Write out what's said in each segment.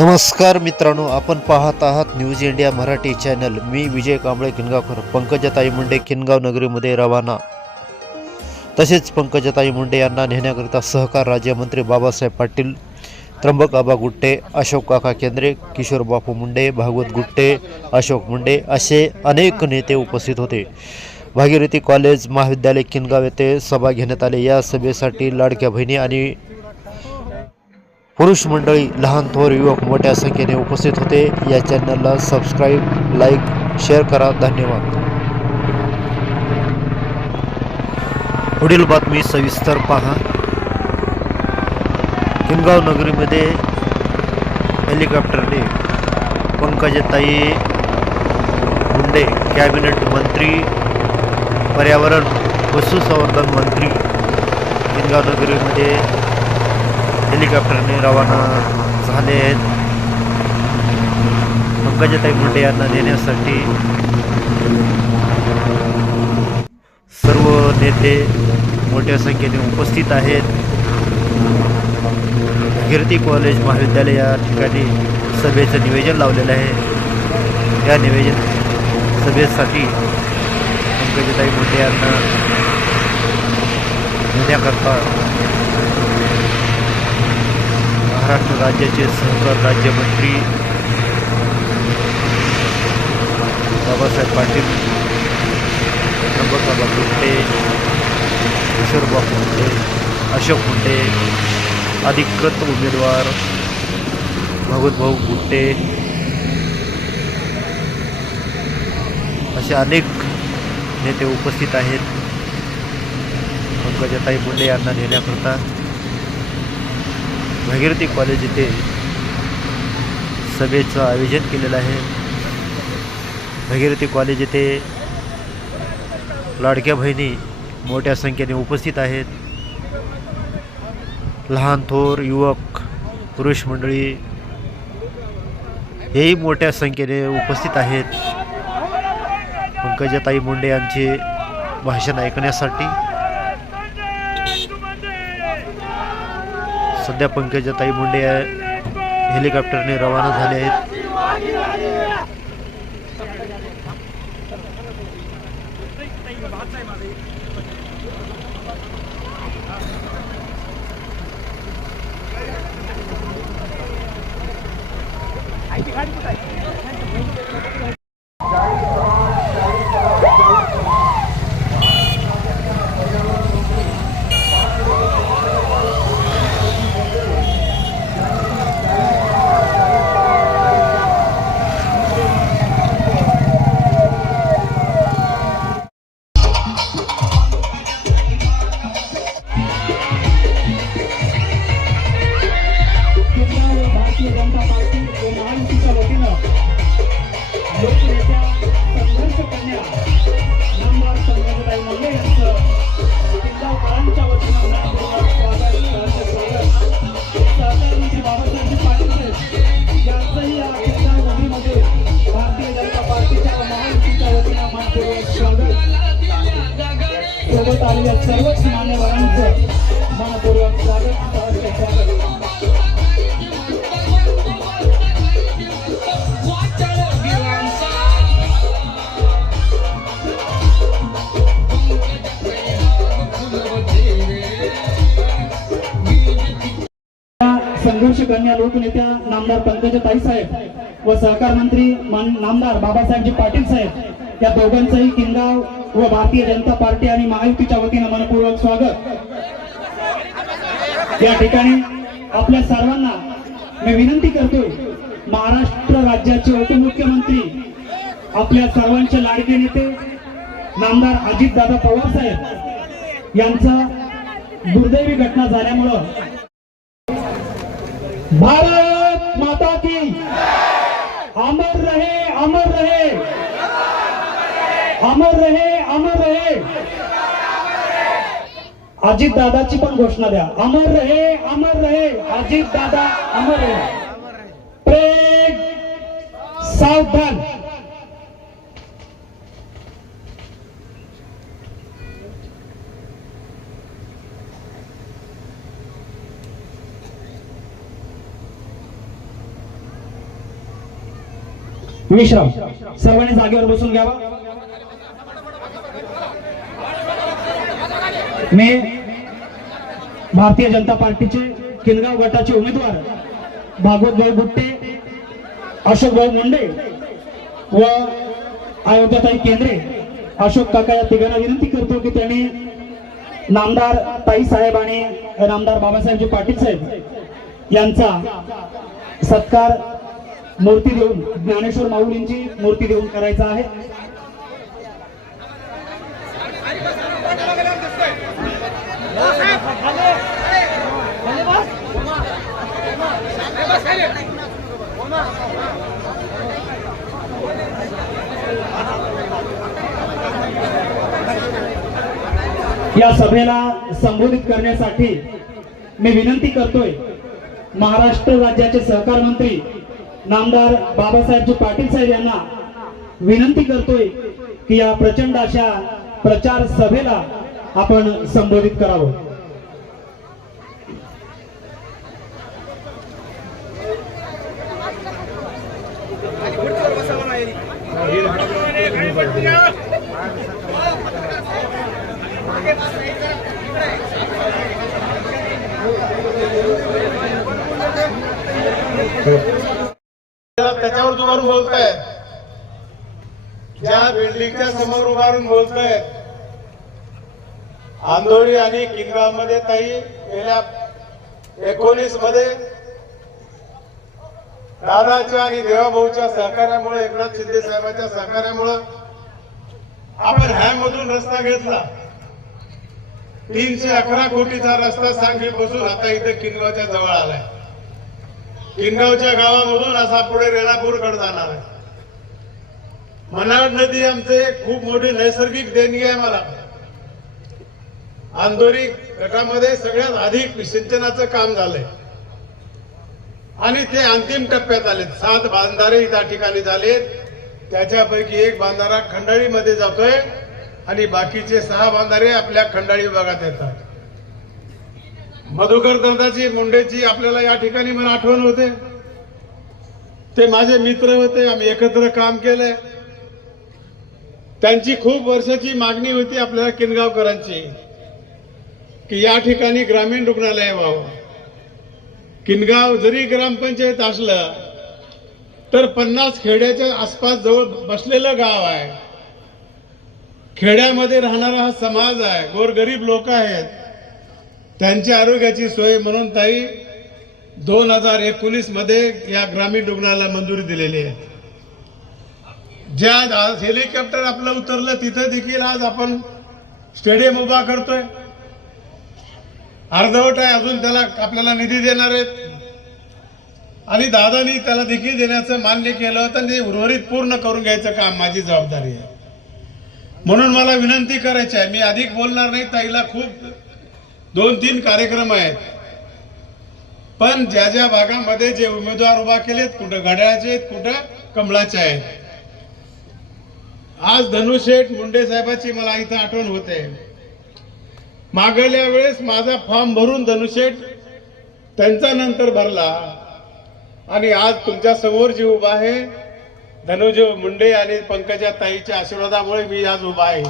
नमस्कार मित्रांनो, आपण पाहत आहात न्यूज इंडिया मराठी चॅनल। मी विजय कांबळे किनगावकर। पंकजाताई मुंडे किनगाव नगरीमध्ये रवाना। तसेच पंकजाताई मुंडे यांना नेण्याकरिता सहकार राज्यमंत्री बाबासाहेब पाटील, त्र्यंबक आबा गुट्टे, अशोक काका केंद्रे, किशोर बापू मुंडे, भागवत गुट्टे, अशोक मुंडे असे अनेक नेते उपस्थित होते। भागीरथी कॉलेज महाविद्यालय किनगाव येथे सभा घेण्यात आली। या सभेसाठी लाडक्या बहिणी आणि पुरुष मंडळी, लहान थोर युवक मोठ्या संख्येने उपस्थित होते। या चॅनलला सबस्क्राईब, लाईक, शेअर करा। धन्यवाद। पुढील बातमी सविस्तर पहा। किनगाव नगरीमध्ये हेलिकॉप्टरने पंकजाताई मुंडे, कॅबिनेट मंत्री, पर्यावरण पशुसंवर्धन मंत्री किनगाव नगरीमध्ये हेलिकॉप्टरने रवाना झाले आहेत। पंकजाताई मुंडे यांना नेण्यासाठी सर्व नेते मोठ्या संख्येने उपस्थित आहेत। भागीरथी कॉलेज महाविद्यालय या ठिकाणी सभेचं नियोजन लावलेलं आहे। या नियोजन सभेसाठी पंकजाताई मुंडे यांना नेण्याकरता महाराष्ट्र राज्याचे सहकार राज्यमंत्री बाबासाहेब पाटील, त्र्यंबक आबा गुट्टे, किशोर बापू मुंडे, अशोक मुंडे, अधिकृत उमेदवार भागवत भाऊ गुट्टे असे अनेक नेते उपस्थित आहेत। पंकजाताई मुंडे यांना नेण्याकरता भागीरथी कॉलेज येथे सभेचं आयोजन केलेलं आहे। भागीरथी कॉलेज येथे लाडक्या बहिणी मोठ्या संख्येने उपस्थित आहेत। लहान थोर युवक, पुरुष मंडळी हेही मोठ्या संख्येने उपस्थित आहेत पंकजाताई मुंडे यांचे भाषण ऐकण्यासाठी। सध्या पंकजाताई मुंडे हेलिकॉप्टरने रवाना झाले आहेत। सर्वच मान्यवरांचं मनपूर्वक स्वागत। संघर्ष कन्या लोकनेत्या नामदार पंकजाताई साहेब व सहकार मंत्री नामदार बाबासाहेबजी पाटील साहेब या दोघांचंही किनगाव व भारतीय जनता पार्टी आणि महायुतीच्या वतीनं मनपूर्वक स्वागत। या ठिकाणी आपल्या सर्वांना मी विनंती करतोय, महाराष्ट्र राज्याचे उपमुख्यमंत्री, आपल्या सर्वांचे लाडके नेते नामदार अजितदादा पवार साहेब यांचा दुर्दैवी घटना झाल्यामुळं भारत माता की अमर रहे, अमर रहे, अमर रहे, अमर रहे। अजित दादाची पण घोषणा द्या, अमर रहे, अमर रहे, अजित दादा अमर रहे। प्रेम, सावधान। विश्राम. सर्वांनी जागेवर बसून घ्यावा. मी भारतीय जनता पार्टीचे किनगाव गटाचे उमेदवार भागवत भाऊ बुट्टे, अशोक भाऊ मुंडे व अयोध्याताई केंद्रे, अशोक काका या तिघांना विनंती करतो की त्यांनी नामदार ताई साहेब आणि नामदार बाबासाहेबजी पाटील साहेब यांचा सत्कार मूर्ती देऊन, ज्ञानेश्वर माऊलींची मूर्ती देऊन करायचा आहे. या सभेला संबोधित करण्यासाठी मी विनंती करतोय महाराष्ट्र राज्याचे सहकार मंत्री नामदार बाबासाहेबजी पाटील साहेब यांना विनंती करतोय की या प्रचंड अशा प्रचार सभेला आपण संबोधित करावं. त्याच्यावर उभारून बोलताय, ज्या बिल्डिंगच्या समोर उभारून बोलताय, आंधोळी आणि किनगाव मध्ये ताई गेल्या 19 मध्ये दादाच्या आणि देवाभाऊच्या सहकार्यामुळे, एकनाथ शिंदे साहेबांच्या सहकार्यामुळे आपण मधून रस्ता घेतला. 311 कोटीचा रस्ता सांगलीपासून आता इथे किनगावच्या जवळ आलाय. किनगावच्या गावामधून असा पुढे रेणापूरकडे जाणार आहे. मनाड नदी आमचे खूप मोठी नैसर्गिक देणगी आहे. मला आंधोरी गटामध्ये सगळ्यात अधिक सिंचनाचं काम झालंय आणि ते अंतिम टप्प्यात आले. 7 बांधारे त्या ठिकाणी झालेत. त्याच्यापैकी एक बांधारा खंडाळीमध्ये जातोय आणि बाकीचे 6 बांधारे आपल्या खंडाळी विभागात येतात. मधुकर दादाची मुंडेची आपल्याला या ठिकाणी मला आठवण होते. ते माझे मित्र होते, आम्ही एकत्र काम केलंय. त्यांची खूप वर्षाची मागणी होती आपल्याला किनगावकरांची की या ठिकाणी ग्रामीण रुग्णालय व्हावं. किनगाव जरी ग्रामपंचायत असलं तर 50 खेड्याच्या आसपास जवळ बसलेलं गाव आहे. खेड्यामध्ये राहणारा हा समाज आहे, गोरगरीब लोक आहेत. त्यांच्या आरोग्याची सोय म्हणून ताई 2019 मध्ये या ग्रामीण रुग्णालयाला मंजुरी दिलेली आहे. ज्या हेलिकॉप्टर आपलं उतरलं तिथं देखील आज आपण स्टेडियम उभा करतोय. अर्धवट आहे, अजून त्याला आपल्याला निधी देणार आहेत आणि दादानी त्याला देखील देण्याचं मान्य केलं होतं. ते उर्वरित पूर्ण करून घ्यायचं काम माझी जबाबदारी आहे. म्हणून मला विनंती करायची आहे, मी अधिक बोलणार नाही. ताईला खूप 2-3 कार्यक्रम आहेत, पण ज्या ज्या भागामध्ये जे उमेदवार उभा केलेत, कुठं घड्याळाचे आहेत, कुठं कमळाचे आहेत. आज धनुशेठ मुंडे साहेबाची मला इथं आठवण होते. मागल्या वेळेस माझा फॉर्म भरून धनुशेठ त्यांचा नंतर भरला आणि आज तुमच्या समोर जी उभा आहे धनुजी मुंडे आणि पंकजा ताईच्या आशीर्वादामुळे मी आज उभा आहे.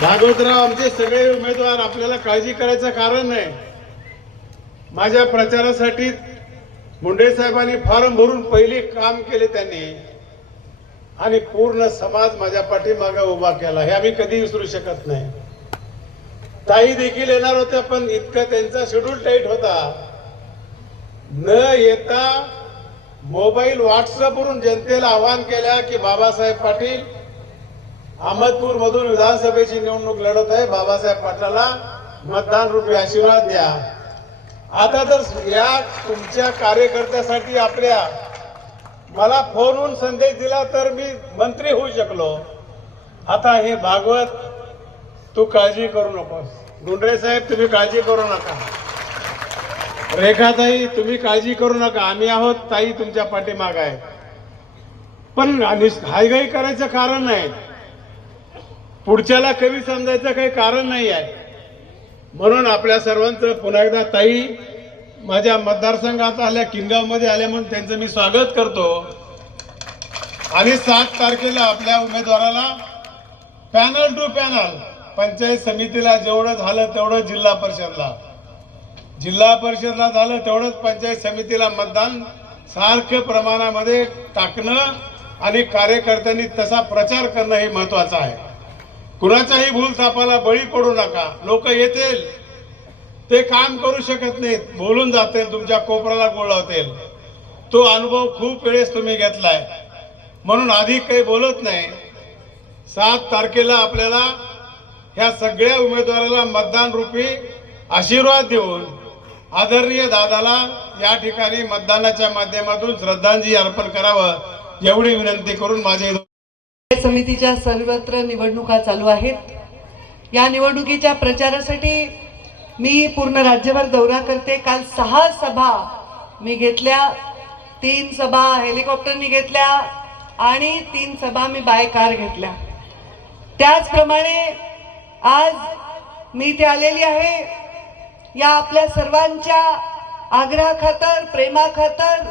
भागवतराव, आमचे सगळे उमेदवार, आपल्याला काळजी करायचं कारण नाही. माझ्या प्रचारासाठी मुंडे साहेबांनी फॉर्म भरून पहिली काम केले त्यांनी आणि पूर्ण समाज माझ्या पाठीमागे उभा केला. हे आम्ही कधी विसरू शकत नाही. ताई देखील येणार होत्या, पण इतका त्यांचा शेड्यूल टाईट होता. न येता मोबाईल व्हॉट्सअपवरून जनतेला आवाहन केल्या की बाबासाहेब पाटील अहमदपूर मधून विधानसभेची निवडणूक लढत आहे, बाबासाहेब पाटलाला मतदान रूपी आशीर्वाद द्या. आता तर या तुमच्या कार्यकर्त्यासाठी आपल्या मला फोनवरून संदेश दिला तर मी मंत्री होऊ शकलो. आता हे भागवत, तू काळजी करू नकोस. गुंडरे साहेब, तुम्ही काळजी करू नका. रेखाताई, तुम्ही काळजी करू नका. आम्ही आहोत, ताई तुमच्या पाठीमागे आहे. पण हायगाई करायचं कारण नाही, पुढच्याला कमी समजायचं काही कारण नाही आहे. म्हणून आपल्या सर्वांचं पुन्हा एकदा ताई माझ्या मतदारसंघात आल्या, किनगावमध्ये आल्या म्हणून त्यांचं मी स्वागत करतो. आणि 7 तारखेला आपल्या उमेदवाराला पॅनल टू पॅनल पंचायत समितीला जेवढं झालं तेवढं जिल्हा परिषदला झालं तेवढंच पंचायत समितीला मतदान सारख्या प्रमाणामध्ये टाकणं आणि कार्यकर्त्यांनी तसा प्रचार करणं हे महत्वाचं आहे. कुणाच्याही भूलथापाला बळी पडू नका. लोक येतील, ते काम करू शकत नाहीत, बोलून जातील, तुमच्या कोपऱ्याला गोळ लावतील. तो अनुभव खूप वेळेस तुम्ही घेतलाय, म्हणून अधिक काही बोलत नाही. 7 तारखेला आपल्याला ह्या सगळ्या उमेदवाराला मतदान रूपी आशीर्वाद देऊन आदरणीय दादाला या ठिकाणी मतदानाच्या माध्यमातून श्रद्धांजली अर्पण करावं एवढी विनंती करून माझे समितीच्या सर्वत्र निवडणुका चालू आहेत. या निवडणुकीच्या प्रचारासाठी मी पूर्ण राज्यभर दौरा करते. काल 6 सभा मी घेतल्या, 3 सभा हेलिकॉप्टरनी घेतल्या आणि 3 सभा मी बाय कार घेतल्या. त्याचप्रमाणे आज मी इथे आलेली आहे या आपल्या सर्वांच्या आग्रहाखातर, प्रेमाखातर,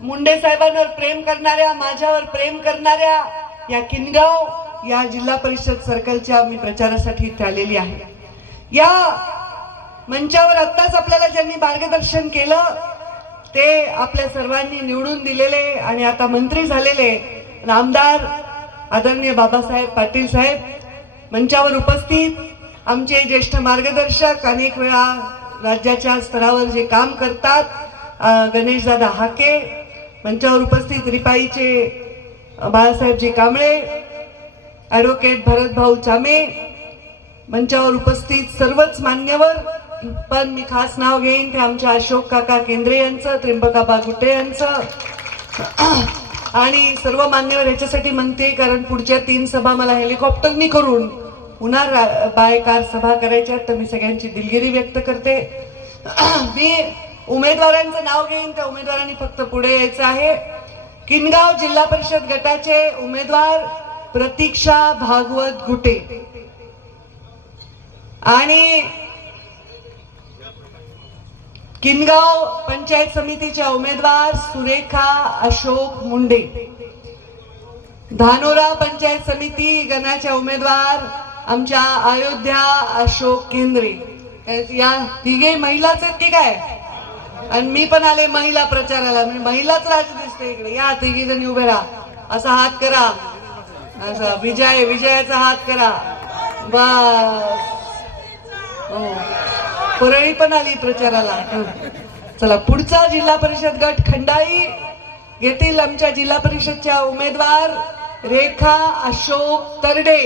मुंडे साहेबांवर प्रेम करणाऱ्या, माझ्यावर प्रेम करणाऱ्या या किनगाव या जिल्हा परिषद सर्कलच्या मी प्रचारासाठी इथे आलेली आहे. या मंचावर आत्ताच आपल्याला ज्यांनी मार्गदर्शन केलं ते आपल्या सर्वांनी निवडून दिलेले आणि आता मंत्री झालेले आमदार आदरणीय बाबासाहेब पाटील साहेब, मंचावर उपस्थित आमचे ज्येष्ठ मार्गदर्शक, अनेक वेळा राज्याच्या स्तरावर जे काम करतात, गणेशदादा हाके, मंचावर उपस्थित रिपाईचे बाळासाहेबजी कांबळे, ॲडव्होकेट भरतभाऊ चामे, मंचावर उपस्थित सर्वच मान्यवर, पण मी खास नाव घेईन ते आमच्या अशोक काका केंद्रे यांचं, त्र्यंबकाबा गुटे यांचं आणि सर्व मान्यवर याच्यासाठी म्हणते कारण पुढच्या 3 सभा मला हेलिकॉप्टरनी करून पुन्हा बाय कार सभा करायच्या, तर मी सगळ्यांची दिलगिरी व्यक्त करते. मी उमेदवारांचं नाव घेईन, त्या उमेदवारांनी फक्त पुढे यायचं आहे. किनगाव जिल्हा परिषद गटाचे उमेदवार प्रतीक्षा भागवत गुटे आणि किनगाव पंचायत समितीच्या उमेदवार सुरेखा अशोक मुंडे. धानोरा पंचायत समिती गणाच्या उमेदवार आमच्या अयोध्या अशोक केंद्रे. या तिघे महिलाच आहेत की काय? आणि मी पण आले महिला प्रचाराला, म्हणजे महिलाच राज दिसते इकडे. या तिघी जणी उभे राहा, असा हात करा, असा विजयाचा हात करा, बस. हो, परळी पण आली प्रचाराला. चला, पुढचा जिल्हा परिषद गट खंडाळी येथील आमच्या जिल्हा परिषदच्या उमेदवार रेखा अशोक तरडे.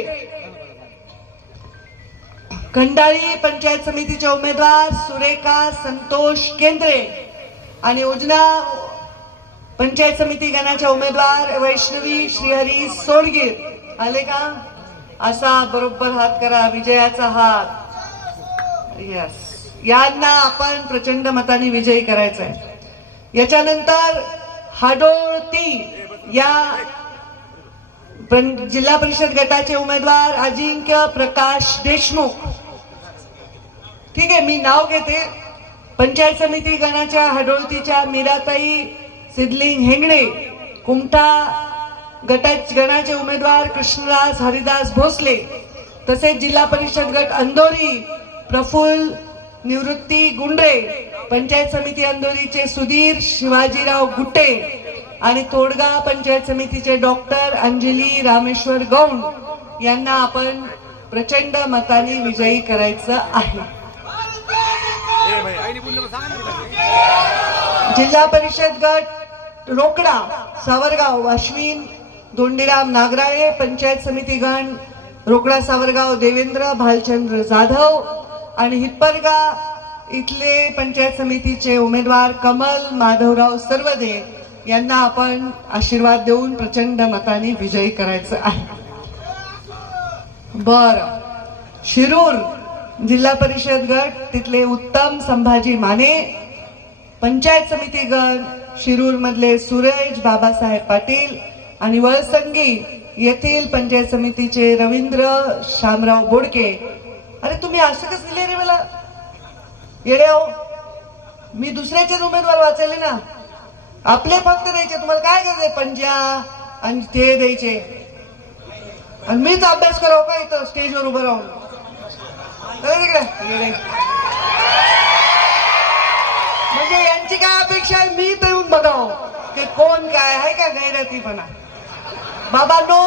खंडाळी पंचायत समितीच्या उमेदवार सुरेखा संतोष केंद्रे आणि उजना पंचायत समिती गणाच्या उमेदवार वैष्णवी श्रीहरी सोडगीर. आले का? असा बरोबर हात करा, विजयाचा हात. यस, यांना आपण प्रचंड मताने विजयी करायचा आहे. याच्यानंतर हाडोळती या जिल्हा परिषद गटाचे उमेदवार अजिंक्य प्रकाश देशमुख. ठीक आहे, मी नाव घेते. पंचायत समिती गणाच्या हाडोळतीच्या मीराताई सिद्धलिंग हेंगणे. कुमठा गणाचे उमेदवार कृष्णराज हरिदास भोसले. तसेच जिल्हा परिषद गट अंदोरी प्रफुल्ल निवृत्ती गुंडरे. पंचायत समिती अंदोरीचे सुधीर शिवाजीराव गुट्टे आणि तोडगा पंचायत समितीचे डॉक्टर अंजली रामेश्वर गौंड यांना आपण प्रचंड मताने विजयी करायचं आहे. जिल्हा परिषद गट रोकडा सावरगाव अश्विन धोंडीराम नागराळे. पंचायत समिती गण रोकडा सावरगाव देवेंद्र भालचंद्र जाधव आणि हिप्परगा इथले पंचायत समितीचे उमेदवार कमल माधवराव सर्वदे यांना आपण आशीर्वाद देऊन प्रचंड मताने विजयी करायचं आहे. बर, शिरूर जिल्हा परिषद गट तिथले उत्तम संभाजी माने. पंचायत समिती गण शिरूर मधले सुरेश बाबासाहेब पाटील आणि वळसंगी येथील पंचायत समितीचे रवींद्र शामराव बोडके. अरे तुम्ही असं कसं दिले रे मला येडे हो? मी दुसऱ्याचे उमेदवार वाचले ना, आपले फक्त द्यायचे. तुम्हाला काय करायचंय, पंजा आणि ते द्यायचे, आणि मीच अभ्यास करावं का इथं स्टेजवर उभं राहून? म्हणजे यांची काय अपेक्षा आहे, मी तर येऊन बघावं की कोण काय आहे का गैरतीपणा. बाबांनो,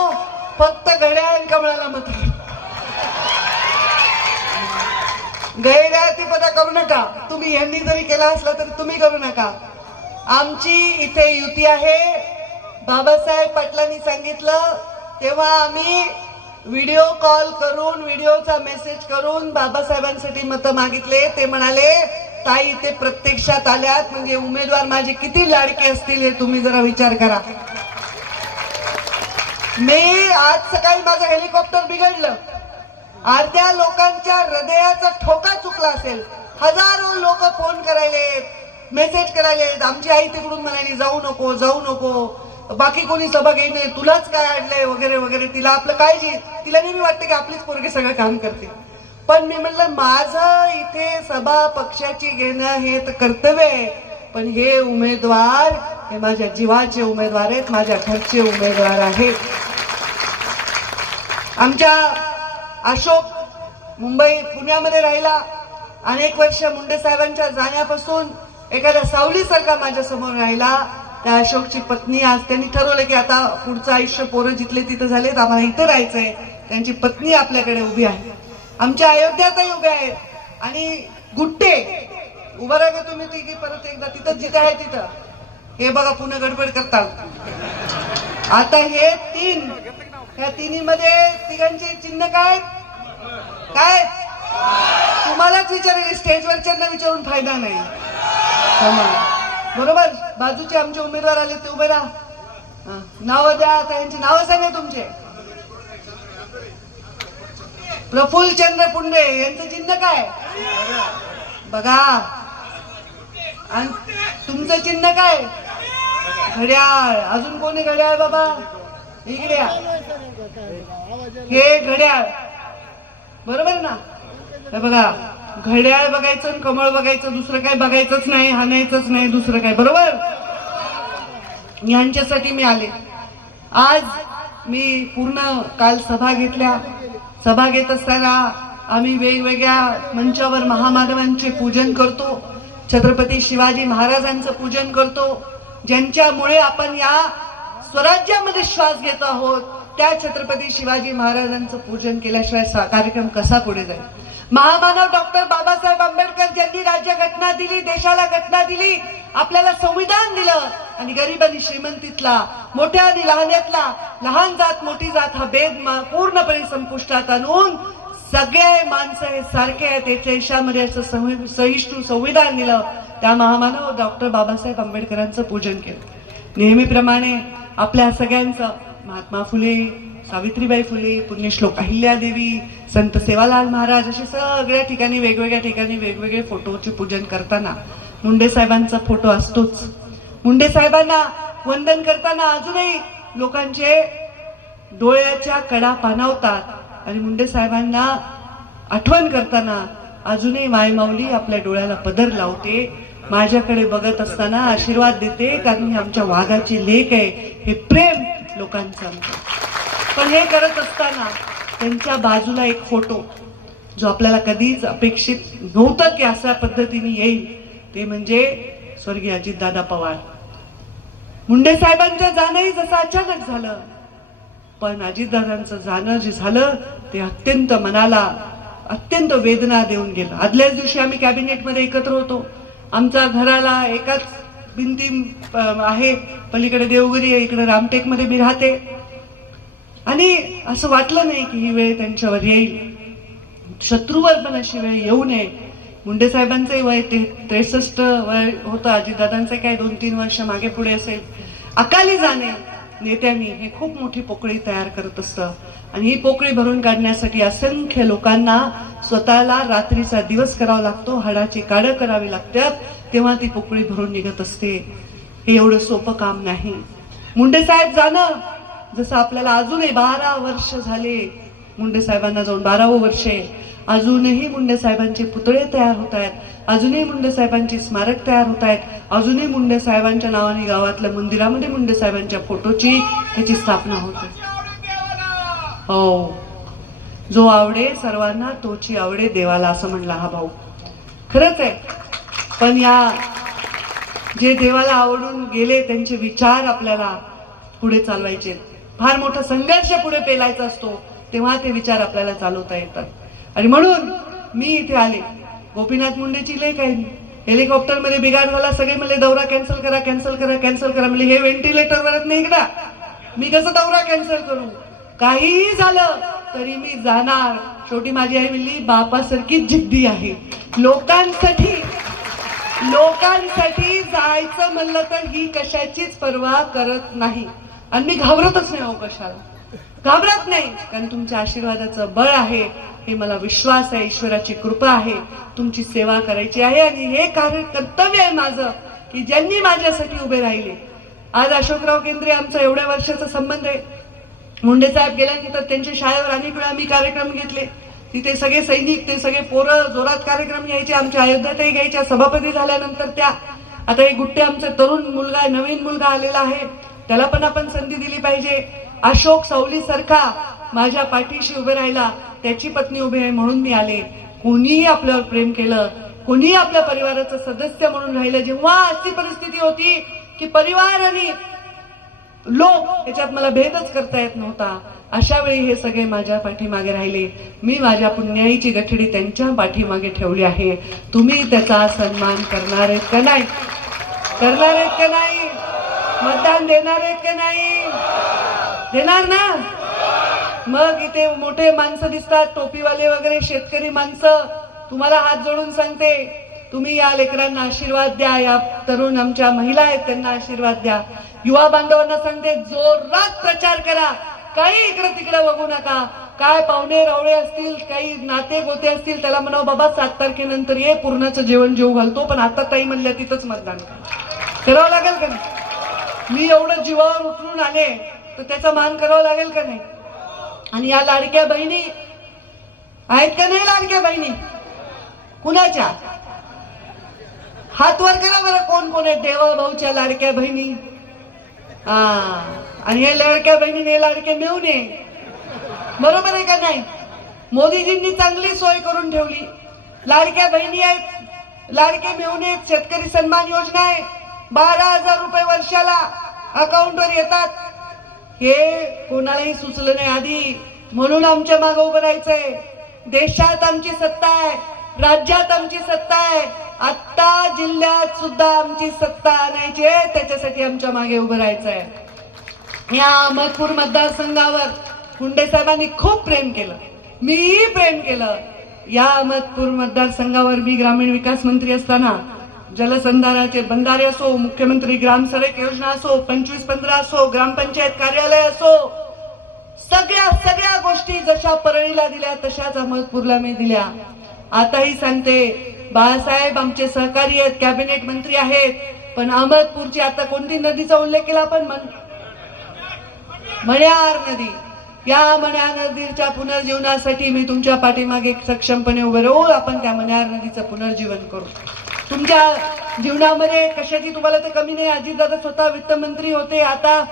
फक्त घड्याळ आणि कमळाला मत. गैरतीपणा करू नका. तुम्ही यांनी जरी केला असला तरी तुम्ही करू नका. आमची इथे युती आहे. बाबासाहेब पाटलांनी सांगितलं तेव्हा आम्ही व्हिडिओ कॉल करून, व्हिडिओचा मेसेज करून बाबासाहेबांसाठी मतं मागितले. ते म्हणाले, ताई ते प्रत्यक्षात आल्यात, म्हणजे उमेदवार माझे किती लाडके असतील हे तुम्ही जरा विचार करा. मी आज सकाळी माझं हेलिकॉप्टर बिघडलं. अर्ध्या लोकांच्या हृदयाचा ठोका चुकला असेल. हजारो लोक फोन करायले, मेसेज करायले. आमची आई तिकडून म्हणाली जाऊ नको, जाऊ नको, बाकी कोणी सभा घेई नाही, तुलाच काय अडलंय वगैरे वगैरे. तिला आपलं काळजी, तिला नेहमी वाटतं की आपलीच पोरगी सगळं काम करते. पण मी म्हणलं, माझं इथे सभा पक्षाची घेणं हे तर कर्तव्य आहे, पण हे उमेदवार हे माझ्या जीवाचे उमेदवार आहेत, माझ्या घरचे उमेदवार आहेत. आमच्या अशोक मुंबई पुण्यामध्ये राहिला अनेक वर्ष. मुंडे साहेबांच्या जाण्यापासून एखाद्या सावलीसारखा माझ्या समोर राहिला. त्या अशोकची पत्नी, आज त्यांनी ठरवलं की आता पुढचं आयुष्य पोरं जिथले तिथं झालेत, आम्हाला इथं राहायचंय. त्यांची पत्नी आपल्याकडे उभी आहे. आमच्या अयोध्यातही उभ्या आहेत. आणि गुट्टे उभं राहा तुम्ही तिघी परत एकदा तिथं जिथे आहे तिथं. हे बघा पुन्हा गडबड करतात. आता हे तीन, ह्या तिन्हीमध्ये तिघांचे चिन्ह काय काय तुम्हालाच विचारेल, स्टेजवरच्यांना विचारून फायदा नाही. बरोबर. बाजूचे आमचे उमेदवार आले ते उभे राहा, नावं द्या. आता यांची नावं सांगा तुमचे. प्रफुल्ल चंद्र पुंडे, यांचं चिन्ह काय बघा. आणि तुमचं चिन्ह काय? घड्याळ. अजून कोणी घड्याळ बाबा? इकडे हे घड्याळ, बरोबर ना? हे बघा, घड्याळ बघायचं, कमळ बघायचं, दुसरं काय बघायचंच नाही, हाणायचंच नाही दुसरं काय, बरोबर? यांच्यासाठी मी आले. आज मी पूर्ण काल सभा घेतल्या. सभा घेत असताना आम्ही वेगवेगळ्या मंचावर महामानवांचे पूजन करतो, छत्रपती शिवाजी महाराजांचं पूजन करतो, ज्यांच्यामुळे आपण या स्वराज्यामध्ये श्वास घेतो आहोत. त्या छत्रपती शिवाजी महाराजांचं पूजन केल्याशिवाय कार्यक्रम कसा पुढे जाईल? महामानव डॉक्टर बाबासाहेब आंबेडकर ज्यांनी राज्यघटना दिली, देशाला घटना दिली, आपल्याला संविधान दिलं, आणि गरीब आणि श्रीमंतीतला, मोठ्या आणि लहान्यातला, लहान जात मोठी जात हा भेद पूर्णपणे संपुष्टात आणून सगळे माणसं हे सारखे आहेत याच्या देशामध्ये असं सहिष्णू संविधान दिलं. त्या महामानव डॉक्टर बाबासाहेब आंबेडकरांचं पूजन केलं. नेहमीप्रमाणे आपल्या सगळ्यांचं महात्मा फुले, सावित्रीबाई फुले, पुण्यश्लोक अहिल्यादेवी, संत सेवालाल महाराज, असे सगळ्या ठिकाणी वेगवेगळ्या ठिकाणी वेगवेगळे फोटोचे पूजन करताना मुंडे साहेबांचा फोटो असतोच. मुंडे साहेबांना वंदन करताना अजूनही लोकांचे डोळ्याच्या कडा पाणावतात, आणि मुंडे साहेबांना आठवण करताना अजूनही मायमाऊली आपल्या डोळ्याला पदर लावते, माझ्याकडे बघत असताना आशीर्वाद देते, कारण ही आमच्या वाघाची लेक आहे. हे प्रेम लोकांचं आमचं. पण हे करत असताना त्यांच्या बाजूला एक फोटो जो आपल्याला कधीच अपेक्षित नव्हतं की अशा पद्धतीने येईल, ते म्हणजे स्वर्गीय अजितदादा पवार. मुंडे साहेबांचं जाणंही जसं अचानक झालं, पण अजितदादांचं जाणं जे झालं ते अत्यंत मनाला अत्यंत वेदना देऊन गेलं. आदल्याच दिवशी आम्ही कॅबिनेटमध्ये एकत्र होतो. आमच्या घराला एकाच भिंती आहे, पलीकडे देवगिरी आहे, इकडे रामटेकमध्ये मी राहते, आणि असं वाटलं नाही की ही वेळ त्यांच्यावर येईल. शत्रूवर पण अशी वेळ येऊ नये. मुंडे साहेबांचंही वय 63 वय होतं, अजितदादांचं काय 2-3 वर्ष मागे पुढे असेल. अकाली जाणे नेत्यांनी हे खूप मोठी पोकळी तयार करत असतं, आणि ही पोकळी भरून काढण्यासाठी असंख्य लोकांना स्वतःला रात्रीचा दिवस करावा लागतो, हाडाची काढं करावी लागतात, तेव्हा ती पोकळी भरून निघत असते. हे एवढं सोपं काम नाही. मुंडे साहेब जाणं जसं आपल्याला अजूनही 12 वर्ष झाले, मुंडे साहेबांना जाऊन 12वं वर्ष आहे. अजूनही मुंडे साहेबांचे पुतळे तयार होत आहेत, अजूनही मुंडे साहेबांचे स्मारक तयार होत आहेत, अजूनही मुंडे साहेबांच्या नावाने गावातल्या मंदिरामध्ये मुंडे साहेबांच्या फोटोची त्याची स्थापना होते. हो, जो आवडे सर्वांना तोची आवडे देवाला, असं म्हणला हा भाऊ. खरंच आहे. पण या जे देवाला आवडून गेले त्यांचे विचार आपल्याला पुढे चालवायचे. फार मोठा संघर्ष पुढे पेलायचा असतो, तेव्हा ते विचार आपल्याला चालवता येतात. आणि म्हणून मी इथे आले. गोपीनाथ मुंडेची लेख आहे. हेलिकॉप्टर मध्ये बिघाड झाला, सगळे म्हणले दौरा कॅन्सल करा, कॅन्सल करा, कॅन्सल करा. म्हणजे हे व्हेंटिलेटर वरच नाही का, मी कसं दौरा कॅन्सल करू? काहीही झालं तरी मी जाणार. शेवटी माझी आई म्हणली बापासारखीच जिद्दी आहे. लोकांसाठी जायचं म्हणलं तर ही कशाचीच पर्वा करत नाही. आणि मी घाबरतच नाही. कशाला घाबरत नाही? कारण तुमच्या आशीर्वादाचं बळ आहे, हे मला विश्वास आहे. ईश्वराची कृपा आहे. तुमची सेवा करायची आहे आणि हे कार्य कर्तव्य आहे माझं, की ज्यांनी माझ्यासाठी उभे राहिले. आज अशोकराव केंद्रे आमचा एवढ्या वर्षाचा संबंध आहे. मुंडे साहेब गेल्यानंतर त्यांच्या शाळेवर अनेक वेळा मी कार्यक्रम घेतले. तिथे सगळे सैनिक, ते सगळे पोरं जोरात कार्यक्रम घ्यायचे. आमच्या अयोध्यातही घ्यायच्या. सभापती झाल्यानंतर त्या आता हे गुट्टे आमचा तरुण मुलगा, नवीन मुलगा आलेला आहे, त्याला पण आपण संधी दिली पाहिजे. अशोक सावली सारखा माझ्या पाठीशी उभे राहिला, त्याची पत्नी उभी आहे म्हणून मी आले. कोणीही आपल्यावर प्रेम केलं, कोणीही आपल्या परिवाराचं सदस्य म्हणून राहिलं. जेव्हा अशी परिस्थिती होती की परिवार आणि लोक याच्यात मला भेदच करता येत नव्हता, अशा वेळी हे सगळे माझ्या पाठीमागे राहिले. मी माझ्या पुण्याईची गठडी त्यांच्या पाठीमागे ठेवली आहे. तुम्ही त्याचा सन्मान करणार आहेत का नाही? करणार आहेत का नाही? मतदान देणार आहेत का नाही? देणार ना? मग इथे मोठे माणसं दिसतात, टोपीवाले वगैरे, शेतकरी माणसं. तुम्हाला हात जोडून सांगते, तुम्ही या लेकरांना आशीर्वाद द्या. या तरुण आमच्या महिला आहेत त्यांना आशीर्वाद द्या. युवा बांधवांना सांगते, जोरात प्रचार करा. काही इकडे तिकडे बघू नका. काय पाहुणे रावळे असतील, काही नाते गोते असतील, त्याला म्हणावं बाबा 7 तारखेनंतर ये, पूर्णाचं जेवण जेवू घालतो. पण आता ताई म्हणल्या तिथंच मतदान करावं लागेल का नाही? मी एवढं जीवावर उतरून आले तर त्याचा मान करावा लागेल का नाही? आणि या लाडक्या बहिणी आहेत का नाही? लाडक्या बहिणी कुणाच्या? हात वर करा बरं, कोण कोण आहे देवा भाऊच्या लाडक्या बहिणी? आणि हे लाडक्या बहिणी, हे लाडके मिळून ये. बरोबर आहे का नाही? मोदीजींनी चांगली सोय करून ठेवली. लाडक्या बहिणी आहेत, लाडके मिळून आहेत. शेतकरी सन्मान योजना आहे, 12,000 रुपये वर्षाला अकाउंटवर येतात. हे कोणालाही सुचलं नाही आधी, म्हणून आमच्या मागे उभं राहायचंय. देशात आमची सत्ता आहे, राज्यात आमची सत्ता आहे, आता जिल्ह्यात सुद्धा आमची सत्ता आणायची आहे. त्याच्यासाठी आमच्या मागे उभं राहायचंय. या अहमदपूर मतदारसंघावर मुंडे साहेबांनी खूप प्रेम केलं, मीही प्रेम केलं. या अहमदपूर मतदारसंघावर मी ग्रामीण विकास मंत्री असताना जलसंधारणाचे बंधारे असो, मुख्यमंत्री ग्राम सडक योजना असो, 25-15 असो, ग्रामपंचायत कार्यालय असो, सगळ्या गोष्टी जशा परळीला दिल्या तशाच अहमदपूरला मी दिल्या. आताही सांगते, बाळासाहेब आमचे सहकारी आहेत, कॅबिनेट मंत्री आहेत, पण अहमदपूरची आता कोणती नदीचा उल्लेख केला आपण? मण्यार नदी. या मण्यार नदीच्या पुनर्जीवनासाठी मी तुमच्या पाठीमागे सक्षमपणे उभे राहू. आपण त्या मण्यार नदीचं पुनर्जीवन करू. तुमच्या जीवनामध्ये कशाची तुम्हाला तर कमी नाही. अजितदादा स्वतः वित्तमंत्री होते, आता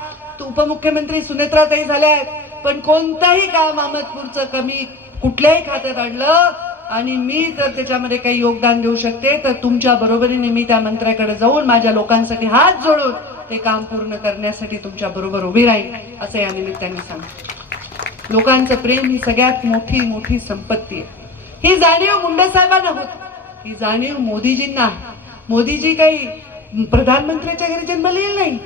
उपमुख्यमंत्री सुनेत्राताई झाल्या आहेत, पण कोणताही काम अहमदपूरचं कमी कुठल्याही खात्यात आणलं आणि मी जर त्याच्यामध्ये काही योगदान देऊ शकते तर तुमच्या बरोबरीने मी त्या मंत्र्याकडे जाऊन माझ्या लोकांसाठी हात जोडून ते काम पूर्ण करण्यासाठी तुमच्या बरोबर उभी राहील, असं या निमित्ताने सांगतो. लोकांचं प्रेम ही सगळ्यात मोठी संपत्ती आहे. ही जाणीव मुंडे साहेबांना होती, ही जाणीव मोदीजींना आहे. मोदीजी काही प्रधानमंत्र्याच्या घरी जन्मलेले नाही,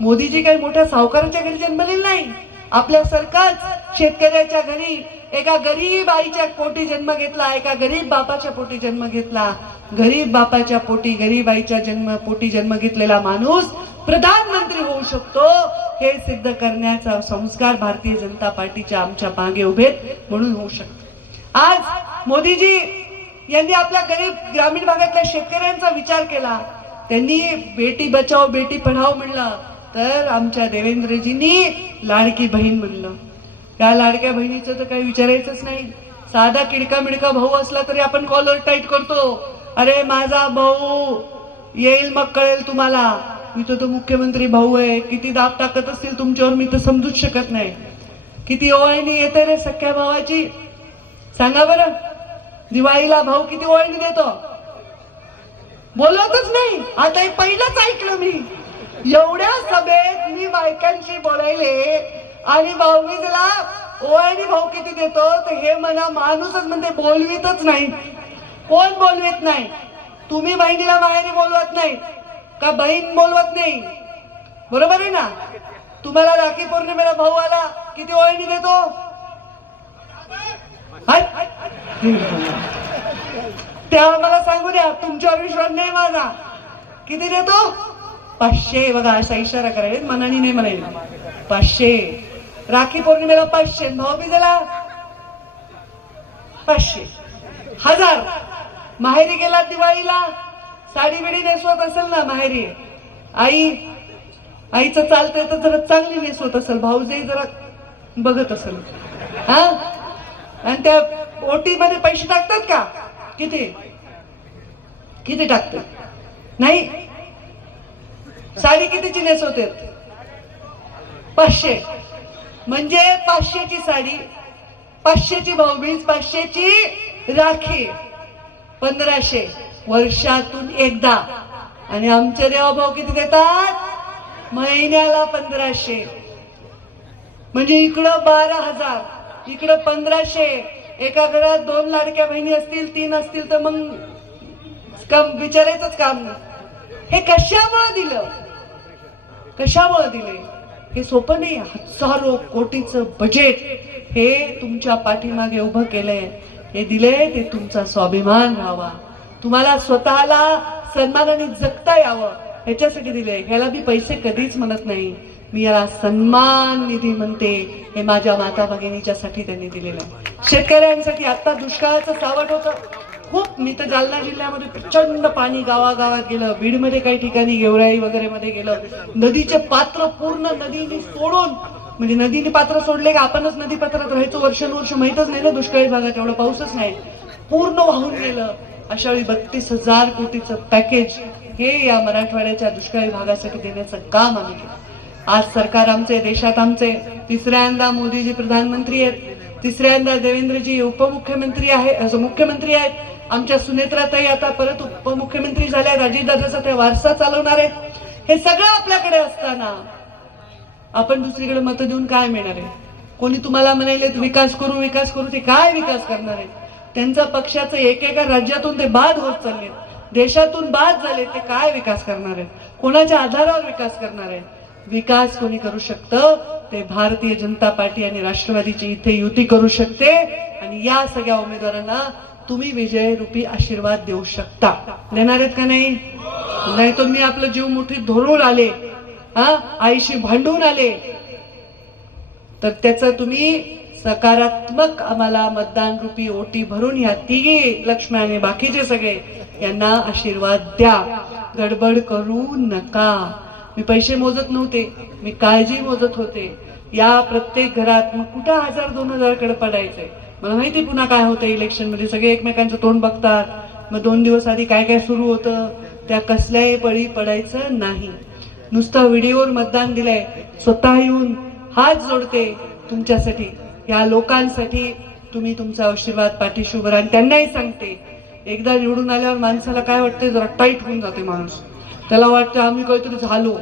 मोदीजी काही मोठ्या सावकाराच्या घरी जन्मलेले नाही. आपल्या सरकारच शेतकऱ्याच्या घरी एका गरीब आईच्या पोटी जन्म घेतला, एका गरीब बापाच्या पोटी जन्म घेतला. गरीब बापाच्या पोटी, गरीब आईच्या पोटी जन्म घेतलेला माणूस प्रधानमंत्री होऊ शकतो, हे सिद्ध करण्याचा संस्कार भारतीय जनता पार्टीच्या आमच्या मागे उभेत म्हणून होऊ शकतो. आज मोदीजी यांनी आपल्या गरीब ग्रामीण भागातल्या शेतकऱ्यांचा विचार केला. त्यांनी बेटी बचाओ बेटी पढाओ म्हणलं, तर आमच्या देवेंद्रजींनी लाडकी बहीण म्हणलं. त्या लाडक्या बहिणीचं तर काही विचारायचंच नाही. साधा किडका मिडका भाऊ असला तरी आपण कॉलर टाईट करतो, अरे माझा भाऊ येईल मग कळेल तुम्हाला. मी तो मुख्यमंत्री भाऊ आहे, किती दाब टाकत असतील तुमच्यावर मी तर समजूच शकत नाही. किती ओवाळणी येते रे सख्या भावाची, सांगा बरं. दिवाळीला भाऊ किती ओवाळणी देतो, बोलतच नाही. आता हे पहिलंच ऐकलं मी. एवढ्या सभेत मी बायकांशी बोलायले आणि भाऊबीजेला ओवाळणी भाऊ किती देतो, तर हे म्हणा माणूसच म्हणते बोलवीतच नाही. कोण बोलवीत नाही? तुम्ही बहिणीला माहेरी बोलवत नाही का? बहीण बोलवत नाही, बरोबर आहे ना? तुम्हाला राखी पौर्णिमेला भाऊ आला किती ओवाळणी देतो? त्या मला सांगू द्या, तुमच्यावर विश्वास नाही माझा. किती देतो? 500. बघा असा इशारा करायला, मनाने नाही म्हणायला. 500. राखी पौर्णिमेला 500, भाऊबीजेला 500. 1000. माहेरी गेला दिवाळीला, साडी बिडी नेसवत असेल ना माहेरी, आईचं चालतंय तर जरा चांगली नेसवत असेल, भाऊजाई जरा बघत असेल. हा, आणि त्या ओटी मध्ये पैसे टाकतात का? किती किती टाकतात? नाही. साडी कितीची नेसवते? 500. म्हणजे 500ची साडी, 500ची भाऊबीज, 500ची राखी, 1500 वर्षातून एकदा. आणि आमचे देवाभाऊ किती देतात? महिन्याला 1500. म्हणजे इकडं 12,000, इकडं 1500. एका घरात 2 लाडक्या बहिणी असतील, 3 असतील तर मग विचारायचंच काम नाही. हे कशामुळे दिलं, कशामुळे दिले? हे सोपं नाही. हजारो कोटीचं बजेट हे तुमच्या पाठीमागे उभं केलंय. हे दिले ते तुमचा स्वाभिमान राहावा, तुम्हाला स्वतःला सन्मानाने जगता यावं, ह्याच्यासाठी दिले. ह्याला मी पैसे कधीच म्हणत नाही, मी याला सन्मान निधी म्हणते. हे माझ्या माता भगिनीच्यासाठी त्यांनी दिलेलं आहे. शेतकऱ्यांसाठी आता दुष्काळाचं सावट होतं खूप. मी तर जालना जिल्ह्यामध्ये प्रचंड पाणी गावागावात गेलं, बीडमध्ये काही ठिकाणी गेवराई वगैरे मध्ये गेलं. नदीचे पात्र पूर्ण नदीने सोडून, म्हणजे नदीने पात्र सोडले का आपणच नदी पात्रात राहायचो वर्षानुवर्ष, माहितच नाही ना दुष्काळी भागात एवढं पाऊसच नाही, पूर्ण वाहून गेलं. अशा वेळी 32,000 कोटीचं पॅकेज हे या मराठवाड्याच्या दुष्काळी भागासाठी देण्याचं काम आम्ही केलं. आज सरकार आमचे, देशात आमचे, तिसऱ्यांदा मोदीजी प्रधानमंत्री आहेत, तिसऱ्यांदा देवेंद्रजी उपमुख्यमंत्री आहे, मुख्यमंत्री आहेत. आमच्या सुनेत्राताई आता परत उपमुख्यमंत्री झाल्या, अजितदादाचा त्या वारसा चालवणार आहेत. हे सगळं आपल्याकडे असताना आपण दुसरीकडे मतं देऊन काय मिळणार आहे? कोणी तुम्हाला म्हणाले विकास करू विकास करू, ते काय विकास करणार आहे? त्यांच्या पक्षाचं एकेका राज्यातून ते बाद होत चालले, देशातून बाद झाले, ते काय विकास करणार आहे? कोणाच्या आधारावर विकास करणार आहे? विकास कोणी करू शकतं ते भारतीय जनता पार्टी आणि राष्ट्रवादीची इथे युती करू शकते. आणि या सगळ्या उमेदवारांना तुम्ही विजय रूपी आशीर्वाद देऊ शकता. देणार आहेत का नाही? नाही तर मी आपलं जीव मुठीत धरून आले, आईशी भांडून आले, तर त्याचा तुम्ही सकारात्मक आम्हाला मतदान रूपी ओटी भरून ह्या तिघी लक्ष्मी आणि बाकीचे सगळे यांना आशीर्वाद द्या. गडबड करू नका. मी पैसे मोजत नव्हते, मी काळजी मोजत होते. या प्रत्येक घरात मग कुठं 1000-2000 कडे पडायचंय? मला माहिती पुन्हा काय होतं इलेक्शन मध्ये, सगळे एकमेकांचं तोंड बघतात. मग 2 दिवस आधी काय काय सुरू होतं, त्या कसल्याही बळी पडायचं नाही. नुसतं व्हिडिओवर मतदान दिलंय, स्वतः येऊन हात जोडते तुमच्यासाठी, या लोकांसाठी. तुम्ही तुमचा आशीर्वाद पाठीशी उभं राहा. आणि त्यांनाही सांगते, एकदा निवडून आल्यावर माणसाला काय वाटतंय, जरा टाईट होऊन जाते माणूस. त्याला वाटतं आम्ही काहीतरी झालो.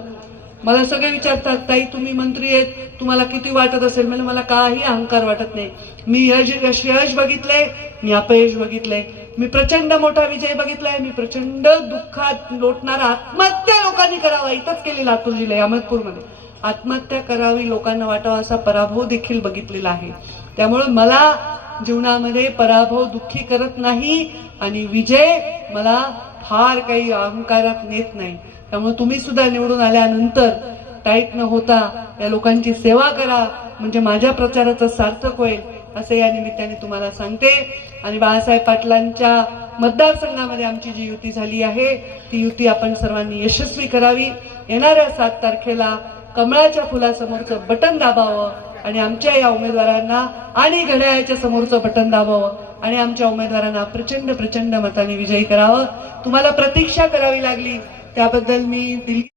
मला सगळे विचारतात, ताई तुम्ही मंत्री आहेत, तुम्हाला किती वाटत असेल? म्हणजे मला काही अहंकार वाटत नाही. मी यश बघितलंय, मी अपयश बघितलंय, मी प्रचंड मोठा विजय बघितलाय, मी प्रचंड दुःखात लोटणारा आत्महत्या लोकांनी करावा, इथंच केली लातूर जिल्ह्यात अहमदपूरमध्ये आत्महत्या करावी, लोकांना वाटावा असा पराभव देखील बघितलेला आहे. त्यामुळे मला जीवनामध्ये पराभव दुःखी करत नाही आणि विजय मला फार काही अहंकारात नेत नाही. त्यामुळे तुम्ही सुद्धा निवडून आल्यानंतर टाईट न होता या लोकांची सेवा करा, म्हणजे माझ्या प्रचाराचं सार्थक होईल असं या निमित्ताने तुम्हाला सांगते. आणि बाळासाहेब पाटलांच्या मतदारसंघामध्ये आमची जी युती झाली आहे ती युती आपण सर्वांनी यशस्वी करावी. येणाऱ्या 7 तारखेला कमळाच्या फुलासमोरचं बटन दाबावं आणि आमच्या या उमेदवारांना आणि घड्याळाच्या समोरचं बटन दाबावं आणि आमच्या उमेदवारांना प्रचंड प्रचंड मताने विजयी करावं. तुम्हाला प्रतीक्षा करावी लागली त्याबद्दल मी दिल